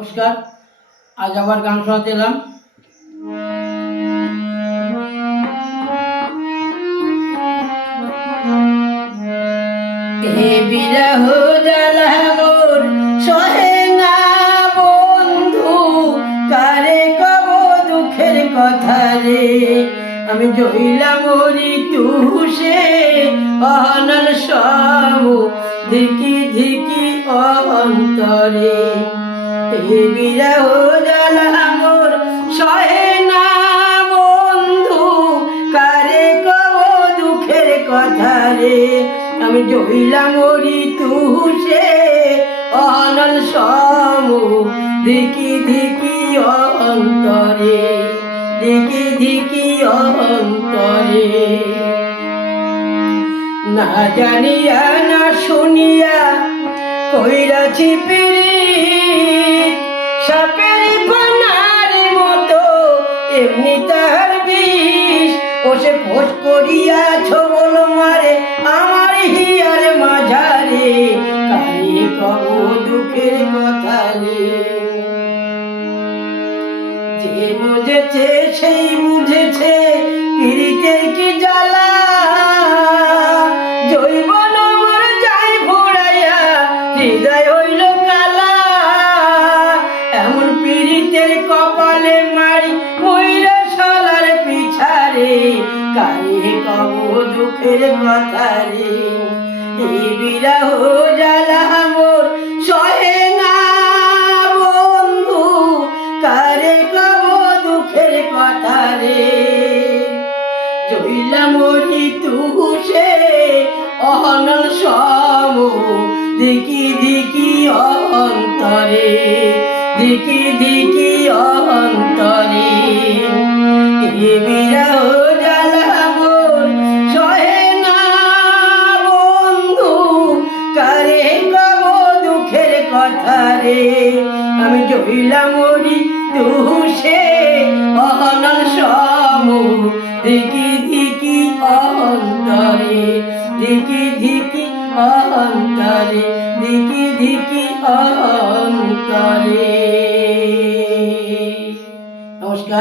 নমস্কার, আজ আবার গান শোনাতে এলাম। হে বিরহ জ্বালা মোর, সহে না বন্ধু, কারে কব দুঃখের কথা রে? আমি জইলা মরি তুষে অনল সমু, ধিকি ধিকি অন্তরে আমি জইলা মরি তুষে অনল সমু ধিকি ধিকি অন্তরে, ধিকি ধিকি অন্তরে। না জানিয়া না শুনিয়া কইরাছি পিড়িত সাপের পানার মতো, এমনি তার বিষ। ও সে ফোস করিয়া ছবল মারে আমার হিয়ার মাঝারে কারে কব দুঃখের কথা রে যে বুঝেছে, সেই বুঝেছে পিরিতের কি জ্বালা। জৈবন আমার যাই ঘোড়াইয়া হৃদয় কারে কব দুঃখের কথা রে এই জ্বালা মোর সহে না বন্ধু। কারে কব দুঃখের কথা রে জইলা মরি তুষে অনল সম। দিকি দিকি অন্তরে, দিকি দিকি অন্তরে। বিরহ আমি জইলা মরি তুষে অনল সম। দিকি দিকি অন্তরে দিকি দিকি অন্তরে দিকি দিকি অন্তরে